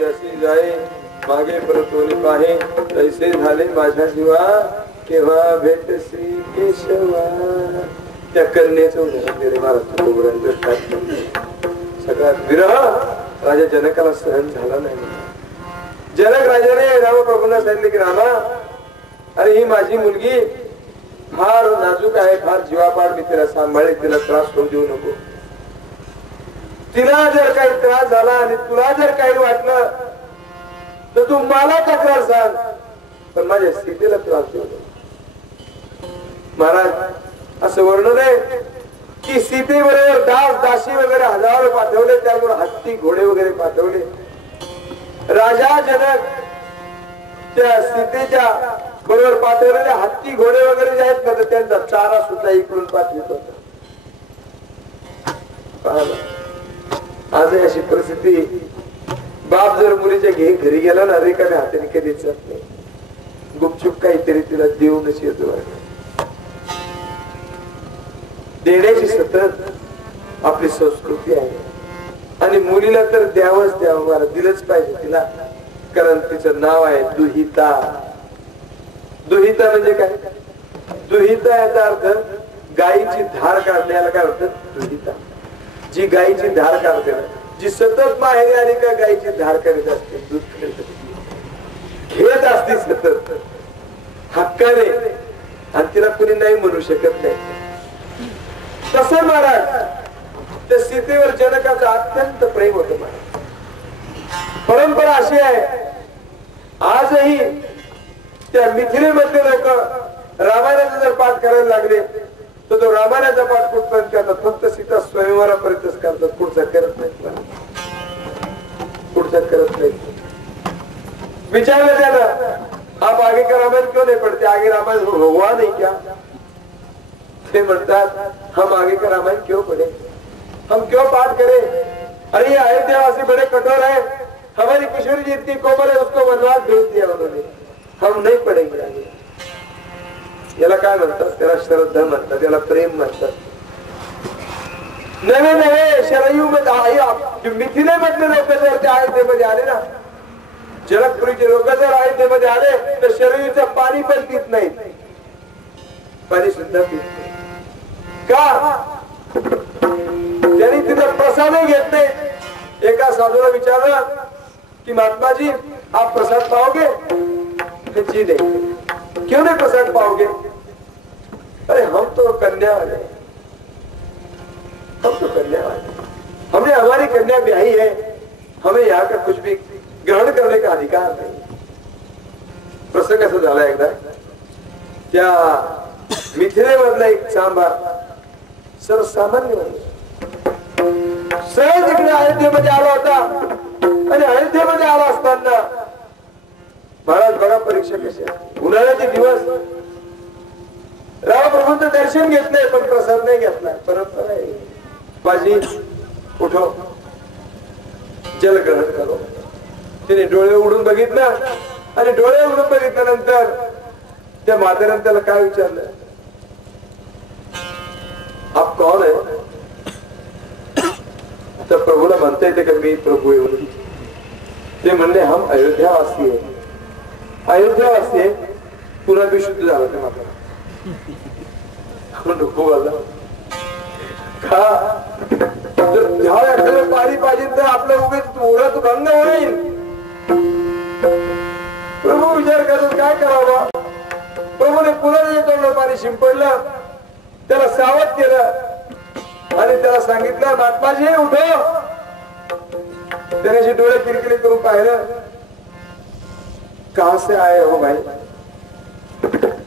जशी जाई मागे परतोनी पाहे तैसे झाले माझ्या जीवा केव्हा भेट श्री केशवा. त्या कन्येचं उदाहरण महाराज सगळ्यात विरह राजा जनकाला सहन झाला नाही. जनक राजाने रामप्रभूंना सांगितले की रामा, अरे ही माझी मुलगी फार नाजूक आहे, फार जीवापाड, मी तिला सांभाळेल, तिला त्रास होऊ देऊ नको. तिला जर काही त्रास झाला आणि तुला जर काही वाटलं तर तू मला तक्रार सांग, पण माझ्या सीतेला त्रास देऊ नको. महाराज असं वर्णन आहे की सीतेबरोबर दास दासी वगैरे हजारो पाठवले, त्याबरोबर हत्ती घोडे वगैरे पाठवले. राजा जनक त्या सीतेच्या बरोबर पाठवलेले हत्ती घोडे वगैरे जे आहेत ना, त्यांचा चारा सुद्धा इकडून पाठवित होता. आज अशी परिस्थिती, बाप जर मुलीच्या घरी गेला ना, रिकाम्या हाताने कधीच जात नाही, गुपचूप काहीतरी तिला देऊनच येतो. देण्याची सतत आपली संस्कृती आहे आणि मुलीला तर द्यावंच द्यावं, मला दिलंच पाहिजे तिला, कारण तिचं नाव आहे दुहिता. दुहिता म्हणजे काय? दुहिता याचा अर्थ गायीची धार काढण्याला काय म्हणतात? दुहिता. जी गायीची धार काढते, जी सतत माहेरी आली का गायीची धार करीत असते, दूध घेत असते सतत हक्काने, आणि तिला कुणी नाही म्हणू शकत नाही. तसं महाराज त्या सीतेवर जनकाचं अत्यंत प्रेम होतं. महाराज परंपरा अशी आहे, आजही त्या मिथिलेमध्ये लोक रामायणाचा जर पाठ करायला लागले तर तो रामायणाचा पाठ कुठपर्यंत करतात? फक्त सीता स्वयंवरापर्यंतच करतात, पुढचा करत नाही, पुढचा करत नाही. विचारलं त्याला, आप आगे का रामायण क्यों नहीं पढ़ते? आगे रामायण हुआ नहीं क्या? ते म्हणतात, हम आगे का रामायण क्यों पढ़े, हम क्यों पाठ करें? अरे ये अयोध्यावासी बड़े कठोर है, हमारी किशोरी जी इतनी कोमल है, उसको वनवास भेज दिया उन्होंने, हम नहीं पढ़ेंगे आगे. याला काय म्हणतात? त्याला श्रद्धा म्हणतात, याला प्रेम म्हणतात. नवे नवे शरयू मध्ये मिथिलेमधले लोक जर त्या अयोध्येमध्ये आले ना, जनकपुरीचे लोक जर अयोध्येमध्ये आले तर शरयूचं पाणी पण पित नाही, पाणी सुद्धा पित नाही. का? त्यांनी तिथं प्रसादही घेत नाही. एका साधूला विचारलं कि महात्मा जी आप प्रसाद पाओगे? जी नहीं. क्यों नहीं प्रसाद पाओगे? अरे हम तो कन्या वाले, हम तो कन्या वाले, हमने हमारी कन्या ब्याही है, हमें यहाँ का कुछ भी ग्रहण करने का अधिकार नहीं. प्रसंग असं झाला एकदा, त्या मिथिलेमधला एक सांबार सर्वसामान्य सहज इकडे अयोध्येमध्ये आला होता. आणि अयोध्येमध्ये आला असताना महाराज बघा परीक्षा कशी आहे. उन्हाळ्याचे दिवस, रामप्रभूंचं दर्शन घेतलंय पण प्रसाद नाही घेतला. परंपरा आहे, बाजी उठो, जल ग्रहण करो. तिने डोळे उघडून बघितलं आणि डोळे उघडून बघितल्यानंतर त्या म्हाताऱ्याने त्याला काय विचारलं, आप कौन है? तर प्रभूला म्हणता येते का मी प्रभू आहे? ते म्हणले हम अयोध्यावासी आहे. अयोध्यावासी आहे. पुन्हा विशुद्ध झाला ते म्हातारा. नको आला का? जर पाणी पाहिजे तर आपलं उगेच ओरत भंग होईल. प्रभू विचार करत काय करावा? प्रभूने पुन्हा तोंड पाणी शिंपडलं, त्याला सावध केलं आणि त्याला सांगितलं, महात्माजी उठो. त्याने डोळे किरकिरी करून पाहिलं, कहां से आए हो भाई?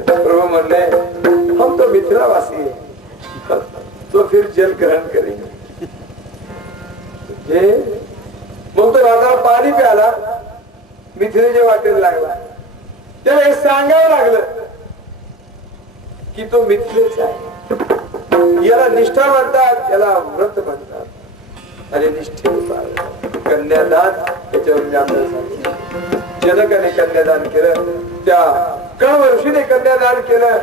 प्रभु म्हणले, हम तो मिथिलावासी है, तो फिर जल ग्रहण करेंगे. मग तो राजा पाणी प्याला, मिथिलेच्या वाटेला लागला. त्याला हे सांगावं लागलं की तो मिथिलेचा आहे. याला निष्ठा म्हणतात, याला व्रत म्हणतात. आणि निष्ठेनुसार कन्यादान याच्यावर आपल्याला सांगितलं. जनकाने कन्यादान केलं, त्या कणवर्षीने कन्यादान केलं.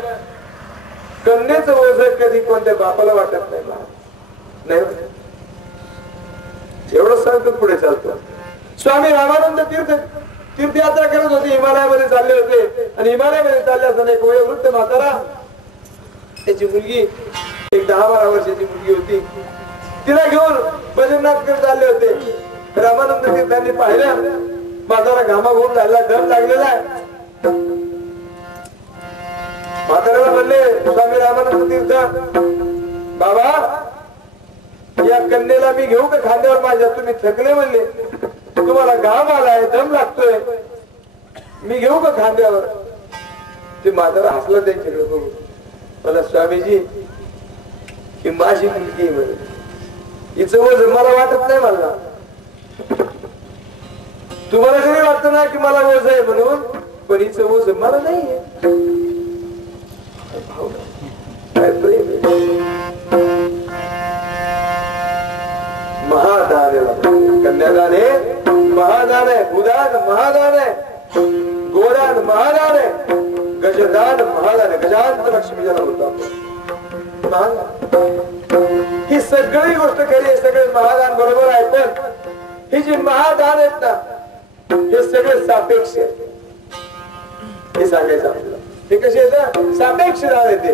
कन्याचं ओझ कधी कोणत्या बापाला वाटत नाही. एवढं सांगतो पुढे चालतो. स्वामी रामानंद तीर्थयात्रा करत होते, हिमालयामध्ये चालले होते आणि हिमालयामध्ये चालले असताना एक वयोवृद्ध म्हातारा, त्याची मुलगी एक 10-12 वर्षाची मुलगी होती, तिला घेऊन बद्रीनाथकडे चालले होते. रामानंद तीर्थांनी पाहिलं म्हातारा घामाघूम झाला, दम लागलेला आहे. म्हाताऱ्याला म्हणले स्वामी रामानंद तीर्थ, बाबा या कन्येला मी घेऊ का खांद्यावर माझ्या? तुम्ही थकले म्हणले, तुम्हाला घाम आलाय, दम लागतोय, मी घेऊ का खांद्यावर? ते म्हातारा हसला त्यांच्याकडे बघून. मला स्वामीजी ही माझी मुलगी म्हणे, हिचं वजन मला वाटत नाही. मला तुम्हाला जरी वाटतं ना की मला वज आहे म्हणून, पण हिचं वजन मला नाहीये. काय प्रेम महादान आहे, कन्यादान आहे, महादान आहे, भूदान महादान आहे, गोदान महादान आहे, गजदान महादान आहे. गजांत लक्ष्मी ज्याला बोलतो ही सगळी गोष्ट खरी आहे, सगळे महादान बरोबर आहे. पण ही जी महादान आहेत ना, हे सगळे सापेक्ष आहे. हे सांगायचं आपल्याला. हे कसे येतं? सापेक्ष दान येते.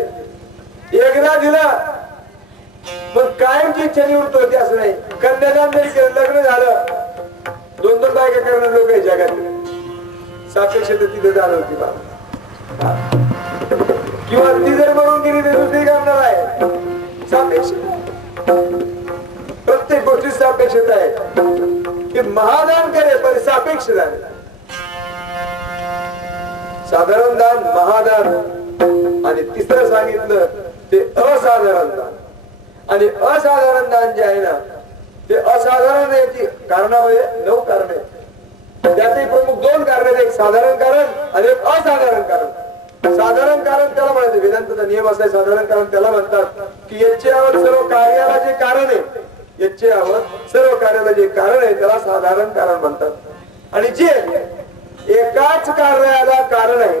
एकदा दिला पण कायमची इच्छा निवृत्त होती असं नाही. कन्यादान जरी केलं, लग्न झालं, 2-2 बायका करणार लोक आहे जगात. सापेक्ष तिथे जाणवती बा. किंवा ती जर म्हणून गेली तर दुसरी करणार आहे. सापेक्ष प्रत्येक गोष्टी सापेक्षता आहे. की महादान करे पण सापेक्ष दान. साधारण दान, महादान आणि तिसरं सांगितलं ते असाधारण दान. आणि असाधारण दान जे आहे ना, ते असाधारण याची कारणामध्ये 9 कारण आहेत. त्यातही प्रमुख 2 कारण आहेत, एक साधारण कारण आणि एक असाधारण कारण. साधारण कारण त्याला म्हणायचं, वेदांताचा नियम असा आहे, साधारण कारण त्याला म्हणतात की याच्यावर सर्व कार्याला जे कारण आहे, याच्यावर सर्व कार्याला जे कारण आहे त्याला साधारण कारण म्हणतात. आणि जे एकाच कार्याला कारण आहे,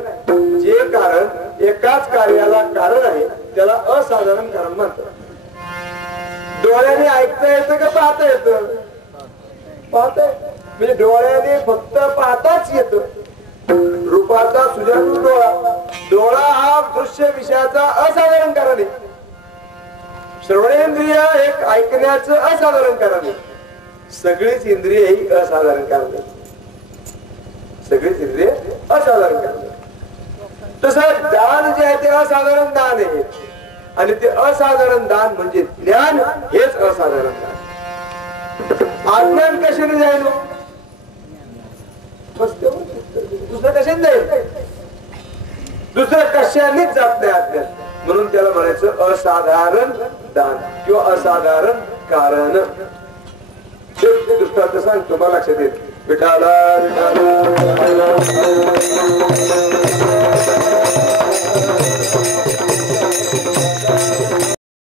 जे कारण एकाच कार्याला कारण आहे त्याला असाधारण कारण म्हणतात. डोळ्याने ऐकता येतं का पाहता येतं? पाहता येतं. म्हणजे डोळ्याने फक्त पाहताच येतं. रूपाचा सुजाणू डोळा, डोळा हा दृश्य विषयाचा असाधारण कारण आहे. श्रवणेंद्रिय एक ऐकण्याचं असाधारण कारण आहे. सगळीच इंद्रिय ही असाधारण कारण आहे. सगळीच इंद्रिय असाधारण कारण आहे. तसं दान जे आहे ते असाधारण दान आहे. आणि ते असाधारण दान म्हणजे ज्ञान, हेच असाधारण दान. अज्ञान कशाने जाईल? दुसरं कशाने जाईल? दुसरं कशानेच जात नाही अज्ञान. म्हणून त्याला म्हणायचं असाधारण दान किंवा असाधारण कारण. दृष्टांत सांगतो मला लक्षात येत. विठाला विठाला